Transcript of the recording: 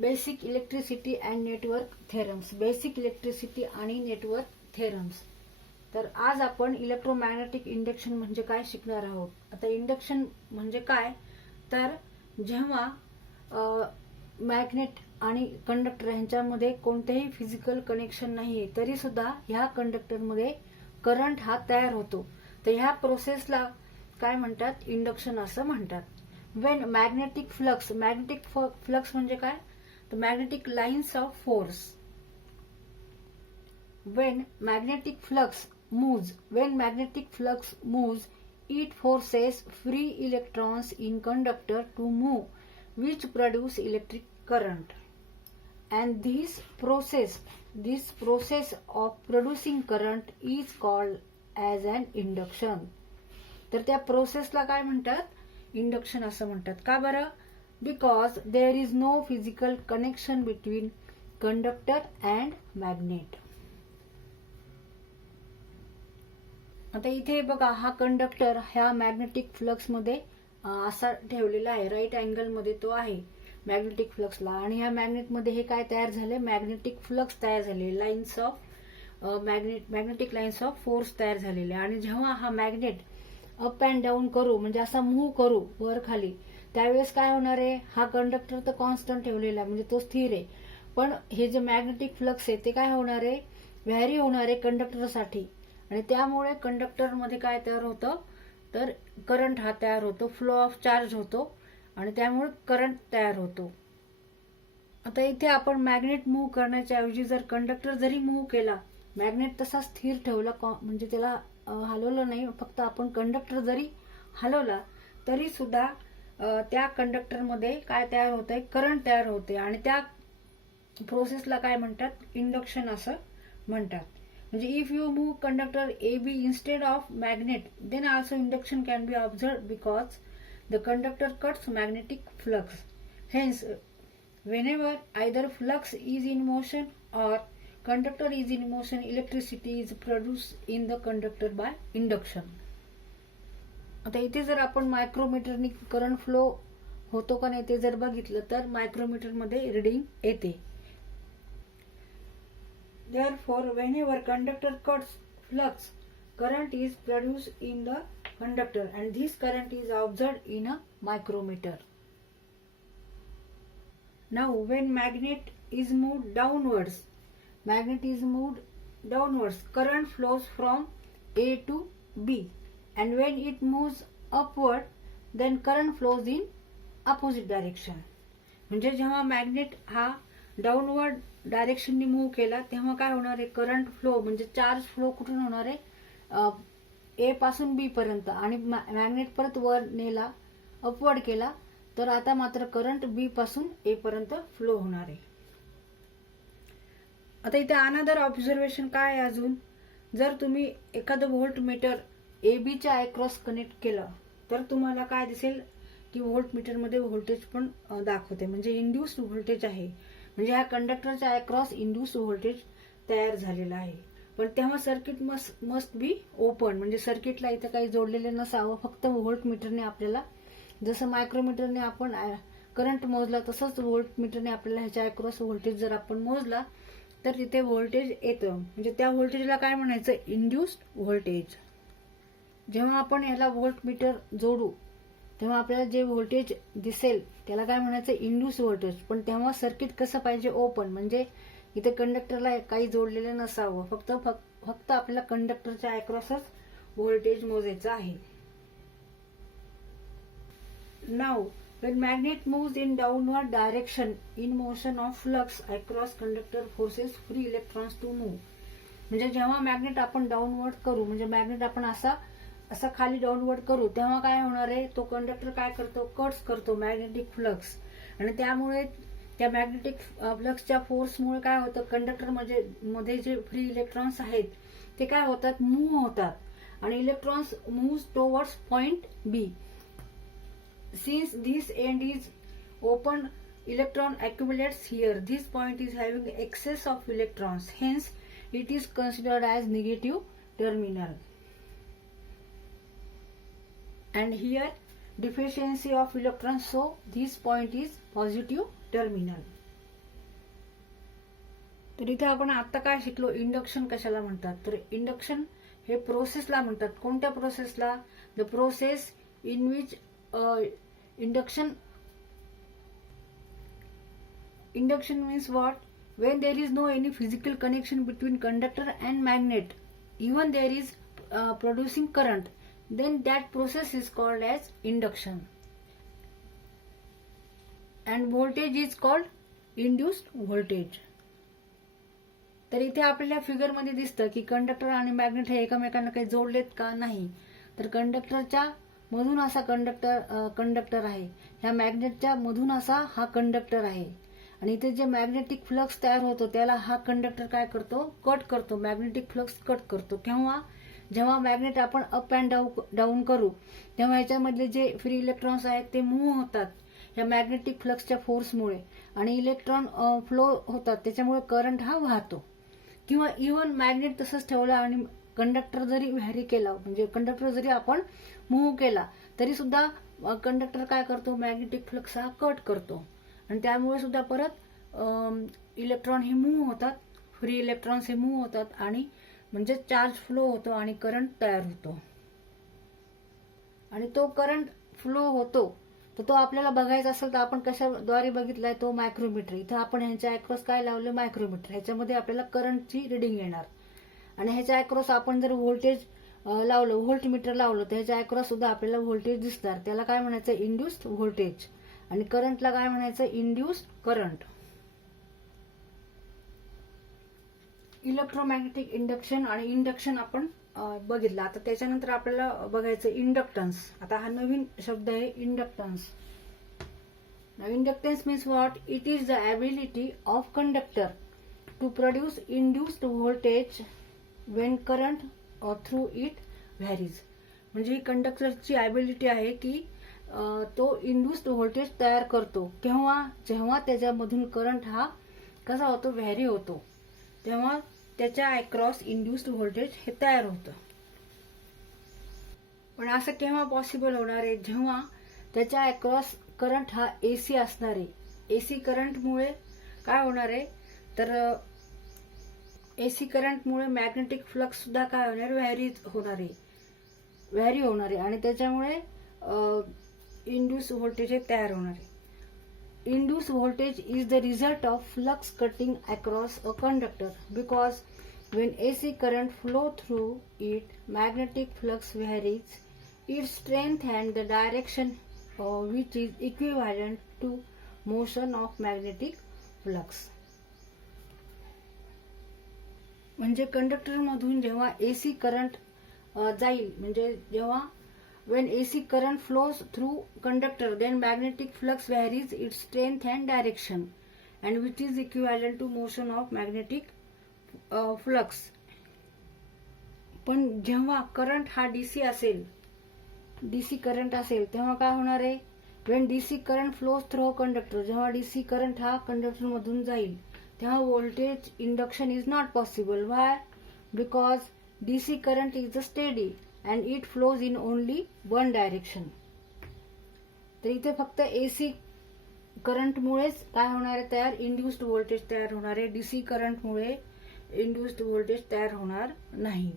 Basic electricity and network theorems. Basic electricity आणि network theorems. तर आज आपण इलेक्ट्रोमॅग्नेटिक इंडक्शन म्हणजे काय शिकणार आहोत. आता इंडक्शन म्हणजे काय, तर जेव्हा मॅग्नेट आणि कंडक्टर यांच्यामध्ये कोणतेही फिजिकल कनेक्शन नाहीये तरी सुद्धा ह्या कंडक्टरमध्ये करंट हा तयार होतो, तर ह्या प्रोसेसला काय म्हणतात, इंडक्शन असं म्हणतात. Wien magnetic flux. Magnetic flux म्हणजे काय, तर magnetic lines of force. when magnetic flux moves it forces free electrons in conductor to move, which produce electric current, and this process of producing current is called as an induction. तर त्या प्रोसेसला काय म्हणतात, induction असं म्हणतात. का बरं, because there is no physical connection between conductor and magnet. आता इथे बघा, हा कंडक्टर ह्या मॅग्नेटिक फ्लक्स मध्ये असा ठेवलेला आहे, राईट अँगल मध्ये तो आहे मॅग्नेटिक फ्लक्सला. आणि ह्या मॅग्नेट मध्ये हे काय तयार झाले, मॅग्नेटिक फ्लक्स तयार झाले, lines of magnetic lines of force तयार झालेले. आणि जेव्हा हा मॅग्नेट अप अँड डाऊन करू म्हणजे असा मूव्ह करू वर खाली, त्यावेळेस काय होणार आहे, हा कंडक्टर तर कॉन्स्टंट ठेवलेला आहे म्हणजे तो स्थिर आहे, पण हे जे मॅग्नेटिक फ्लक्स आहे ते काय होणार आहे, व्हॅरी होणार आहे कंडक्टरसाठी. आणि त्यामुळे कंडक्टरमध्ये काय तयार होतं, तर करंट हा तयार होतो, फ्लो ऑफ चार्ज होतो आणि त्यामुळे करंट तयार होतो. आता इथे आपण मॅग्नेट मूव्ह करण्याच्या ऐवजी जर कंडक्टर जरी मूव्ह केला, मॅग्नेट तसा स्थिर ठेवला म्हणजे त्याला हलवलं नाही, फक्त आपण कंडक्टर जरी हलवला तरी सुद्धा त्या कंडक्टरमध्ये काय तयार होतंय, करंट तयार होते. आणि त्या प्रोसेसला काय म्हणतात, इंडक्शन असं म्हणतात. म्हणजे if you move conductor A B instead of magnet then also induction can be observe because the conductor cuts magnetic flux. Hence whenever either flux is in motion or conductor is in motion, electricity is produced in the conductor by induction. आता इथे जर आपण मायक्रोमीटरनी current flow होतो का नाही ते जर बघितलं तर मायक्रोमीटर मध्ये रीडिंग येते. Therefore, whenever conductor cuts flux, current is produced in the conductor and this current is observed in a micrometer. Now, when magnet is moved downwards, current flows from A to B, and when it moves upward, then current flows in opposite direction. म्हणजे जेव्हा magnet हा downward डायरेक्शननी move केला तेव्हा काय होणार आहे, current flow म्हणजे charge flow कुठून होणार आहे, ए पासून बी पर्यंत. आणि मॅग्नेट परत वर नेला, अपवर्ड केला, तर आता मात्र करंट बी पासून ए पर्यंत फ्लो होणार आहे. आता इथे अनदर ऑब्झर्वेशन काय आहे अजून, जर तुम्ही एखादं व्होल्ट मीटर ए बीच्या अक्रॉस कनेक्ट केलं तर तुम्हाला काय दिसेल की व्होल्ट मीटर मध्ये व्होल्टेज पण दाखवते, म्हणजे इंड्यूस्ड व्होल्टेज आहे. म्हणजे ह्या कंडक्टरच्या अक्रॉस इंड्यूस्ड व्होल्टेज तयार झालेला आहे. पण तेव्हा सर्किट मस्ट बी ओपन, म्हणजे सर्किटला इथं काही जोडलेले नसावं, फक्त व्होल्ट मीटरने आपल्याला, जसं मायक्रोमीटरने आपण करंट मोजला तसंच व्होल्ट मीटरने आपल्याला ह्याच्या अक्रॉस व्होल्टेज जर आपण मोजला तर तिथे व्होल्टेज येतं. म्हणजे त्या व्होल्टेजला काय म्हणायचं, इंड्यूस्ड व्होल्टेज. जेव्हा आपण ह्याला व्होल्ट मीटर जोडू तेव्हा आपल्याला जे व्होल्टेज दिसेल त्याला काय म्हणायचं, इंड्यूस व्होल्टेज. पण तेव्हा सर्किट कसं पाहिजे, ओपन, म्हणजे इथे कंडक्टरला काही जोडलेलं नसावं, फक्त आपल्याला कंडक्टरच्या अक्रॉसच व्होल्टेज मोजायचं आहे. Now, when magnet moves in downward direction in motion of flux across conductor forces free electrons to move. म्हणजे जेव्हा मॅग्नेट आपण डाऊनवर्ड करू, म्हणजे मॅग्नेट आपण असा खाली डाऊनवर्ड करू तेव्हा काय होणार आहे, तो कंडक्टर काय करतो, कट्स करतो मॅग्नेटिक फ्लक्स. आणि त्यामुळे त्या मॅग्नेटिक फ्लक्सच्या फोर्समुळे काय होतं, कंडक्टर मध्ये जे फ्री इलेक्ट्रॉन्स आहेत ते काय होतात, मूव्ह होतात. आणि electrons move towards point B. Since this end is open, electron accumulates here. This point is having excess of electrons. Hence, it is considered as negative terminal. And here, deficiency of electrons, so this point is positive terminal. तर इथे आपण आता काय शिकलो, induction कशाला म्हणतात. तर induction हे प्रोसेसला म्हणतात. कोणत्या प्रोसेसला? The process in which induction means what? When there is no any physical connection between conductor and magnet, even there is producing current, then that process is called as induction. And voltage is called induced voltage. तर इथे आपल्याला figure मध्ये दिसतं की conductor आणि magnet हे एकमेकांना काही जोडलेत का? नाही. तर कंडक्टरच्या मधून असा कंडक्टर आहे, ह्या मॅग्नेटच्या मधून असा हा कंडक्टर आहे. आणि इथे जे मॅग्नेटिक फ्लक्स तयार होतो त्याला हा कंडक्टर काय करतो? कट करतो. मॅग्नेटिक फ्लक्स कट करतो. जेव्हा मॅग्नेट आपण अप अँड डाऊन करू तेव्हा याच्यामधले जे फ्री इलेक्ट्रॉन्स आहेत ते मूव्ह होतात या मॅग्नेटिक फ्लक्सच्या फोर्समुळे, आणि इलेक्ट्रॉन फ्लो होतात, त्याच्यामुळे करंट हा वाहतो. किंवा इव्हन मॅग्नेट तसंच ठेवलं आणि कंडक्टर जरी व्हॅरी केला, म्हणजे कंडक्टर जरी आपण मूव्ह केला तरी सुद्धा कंडक्टर काय करतो? मॅग्नेटिक फ्लक्स हा कट करतो. आणि त्यामुळे सुद्धा परत इलेक्ट्रॉन हे मूव्ह होतात, फ्री इलेक्ट्रॉन्स हे मूव्ह होतात, आणि म्हणजे चार्ज फ्लो होतो आणि करंट तयार होतो. आणि तो करंट फ्लो होतो तर तो आपल्याला बघायचा असेल तर आपण कशाद्वारे बघितलाय? तो मायक्रोमीटर. इथं आपण ह्याच्या अक्रॉस काय लावलं? मायक्रोमीटर. ह्याच्यामध्ये आपल्याला करंटची रिडिंग येणार. आणि ह्याच्या अक्रॉस आपण जर व्होल्टेज लावलं, व्होल्टमीटर लावलं, तर ह्याच्या अक्रॉस सुद्धा आपल्याला व्होल्टेज दिसणार. त्याला काय म्हणायचं? Induced voltage. आणि करंटला काय म्हणायचं? Induced current. इलेक्ट्रोमॅग्नेटिक इंडक्शन आणि इंडक्शन आपण बघितलं. आता त्याच्यानंतर आपल्याला बघायचं इंडक्टन्स. आता हा नवीन शब्द आहे, inductance. Inductance means what? It is the ability of conductor to produce induced voltage when current through it varies. म्हणजे ही कंडक्टरची ॲबिलिटी आहे की तो इंड्युस्ड व्होल्टेज तयार करतो. जेव्हा त्याच्यामधून करंट हा कसा होतो? व्हॅरी होतो, तेव्हा त्याच्या अक्रॉस इंड्युस्ड व्होल्टेज हे तयार होतं. पण असं केव्हा पॉसिबल होणार आहे? जेव्हा त्याच्या अक्रॉस करंट हा एसी असणार आहे. एसी करंटमुळे काय होणार आहे? तर एसी करंटमुळे मॅग्नेटिक फ्लक्स सुद्धा काय होणार? व्हॅरी होणार आहे आणि त्याच्यामुळे इंड्यूस व्होल्टेज तयार होणार आहे. Induced voltage is the result of flux cutting across a conductor because when AC current flow through it, magnetic flux varies its strength and the direction which is equivalent to motion of magnetic flux. म्हणजे conductor मधून जेव्हा AC current जाईल, म्हणजे जेव्हा when AC current flows through conductor, then magnetic flux varies its strength and direction, and which is equivalent to motion of magnetic flux. पण जेव्हा current हा DC current असेल तेव्हा काय होणार आहे? when DC current flows through a conductor, जेव्हा DC current हा कंडक्टर मधून जाईल तेव्हा voltage induction is not possible. Why? Because DC current is steady and it flows in only one direction. तर इथे फक्त एसी करंटमुळेच काय होणार आहे? तयार इंड्युस्ड व्होल्टेज तयार होणार आहे. डीसी करंटमुळे इंड्युस्ड व्होल्टेज तयार होणार नाही.